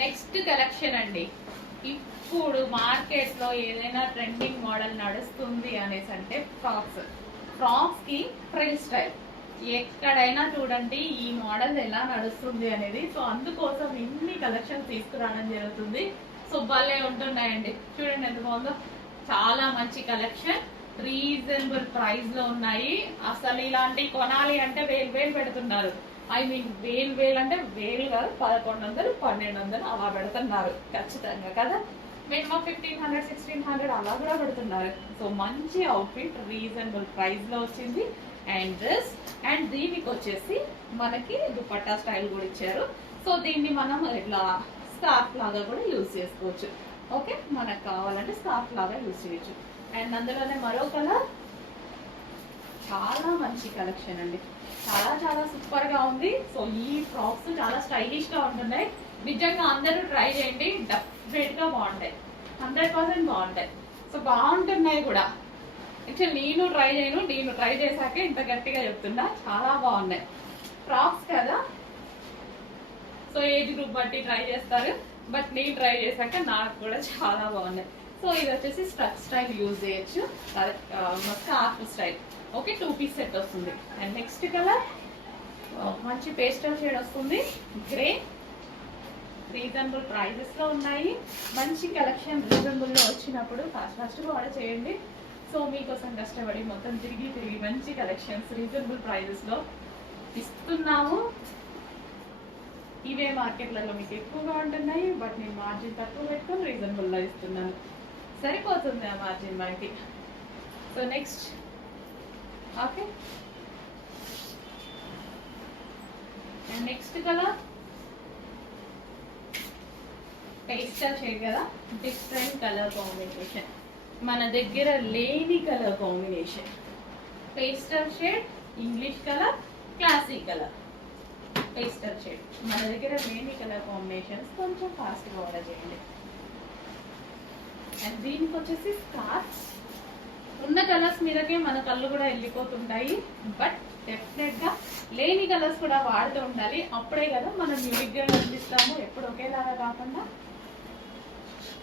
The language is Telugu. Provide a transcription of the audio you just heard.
నెక్స్ట్ కలెక్షన్ అండి. ఇప్పుడు మార్కెట్ లో ఏదైనా ట్రెండింగ్ మోడల్ నడుస్తుంది అనేసి అంటే ఫ్రాక్స్ కి ఫ్రిల్ స్టైల్. ఎక్కడైనా చూడండి ఈ మోడల్ ఎలా నడుస్తుంది అనేది. సో అందుకోసం ఇన్ని కలెక్షన్ తీసుకురావడం జరుగుతుంది. సో భలే ఉంటున్నాయండి, చూడండి ఎంత బాగుందో. చాలా మంచి కలెక్షన్, రీజనబుల్ ప్రైస్ లో ఉన్నాయి. అసలు ఇలాంటి కొనాలి అంటే వేలు పెడుతున్నారు. ఐ మీన్ వేలు అంటే వేలు కాదు, 1100 1200 అలా పెడుతున్నారు ఖచ్చితంగా కదా. మినిమం 1500 1600 అలా కూడా పెడుతున్నారు. సో మంచి అవుట్ఫిట్ రీజనబుల్ ప్రైస్ లో వచ్చింది. అండ్ డ్రెస్ అండ్ దీనికి వచ్చేసి మనకి దుపట్టా స్టైల్ కూడా ఇచ్చారు. సో దీన్ని మనం ఇట్లా స్కార్ఫ్ లాగా కూడా యూజ్ చేసుకోవచ్చు. ఓకే, మనకు కావాలంటే స్కార్ఫ్ లాగా యూజ్ చేయొచ్చు. అండ్ అందులోనే మరో కలర్, చాలా మంచి కలెక్షన్ అండి, చాలా సూపర్ గా ఉంది. సో ఈ ఫ్రాక్స్ చాలా స్టైలిష్ గా ఉంటున్నాయి. నిజంగా అందరూ ట్రై చేయండి, డెఫినెట్ గా బాగుంటాయి, 100% బాగుంటాయి. సో బాగుంటున్నాయి కూడా. యాక్చువల్ నేను ట్రై చేశాకే ఇంత గట్టిగా చెప్తున్నా. చాలా బాగున్నాయి ఫ్రాక్స్ కదా. సో ఏజ్ గ్రూప్ బట్టి ట్రై చేస్తారు, బట్ నేను ట్రై చేశాక నాకు కూడా చాలా బాగున్నాయి. సో ఇది వచ్చేసి స్ట్రక్ స్టైల్ యూజ్ చేయొచ్చు, scarf style. Okay, 2 piece set వస్తుంది. అండ్ నెక్స్ట్ కలర్ మంచి పేస్టల్ షేడ్ వస్తుంది, గ్రే. రీజనబుల్ ప్రైజెస్ లో ఉన్నాయి. మంచి కలెక్షన్ రీజనబుల్ లో వచ్చినప్పుడు ఫస్ట్ ఆర్డర్ చేయండి. సో మీకోసం కష్టపడి మొత్తం తిరిగి మంచి కలెక్షన్స్ రీజనబుల్ ప్రైజెస్ లో ఇస్తున్నాము. ఇవే మార్కెట్లలో మీకు ఎక్కువగా ఉంటున్నాయి, బట్ నేను మార్జిన్ తక్కువ పెట్టుకొని రీజనబుల్ లో ఇస్తున్నాను. సరిపోతుంది ఆ మార్జిన్ మనకి. So next, okay, and next colour pastel shade కదా, డిఫరెంట్ కలర్ కాంబినేషన్, మన దగ్గర లేని colour combination. Pastel shade, English colour, classic colour. Pastel shade మన దగ్గర లేని కలర్ కాంబినేషన్స్, కొంచెం ఫాస్ట్గా ఆర్డర్ చేయండి. అండ్ దీనికి వచ్చేసి స్కార్ఫ్. ఉన్న కలర్స్ మీదకే మన కళ్ళు కూడా వెళ్ళిపోతుంటాయి, బట్ డెఫినెట్ గా లేని కలర్స్ కూడా వాడుతూ ఉండాలి. అప్పుడే కదా మనం యూనిక్ గా కనిపిస్తాము, ఎప్పుడు ఒకేలాగా కాకుండా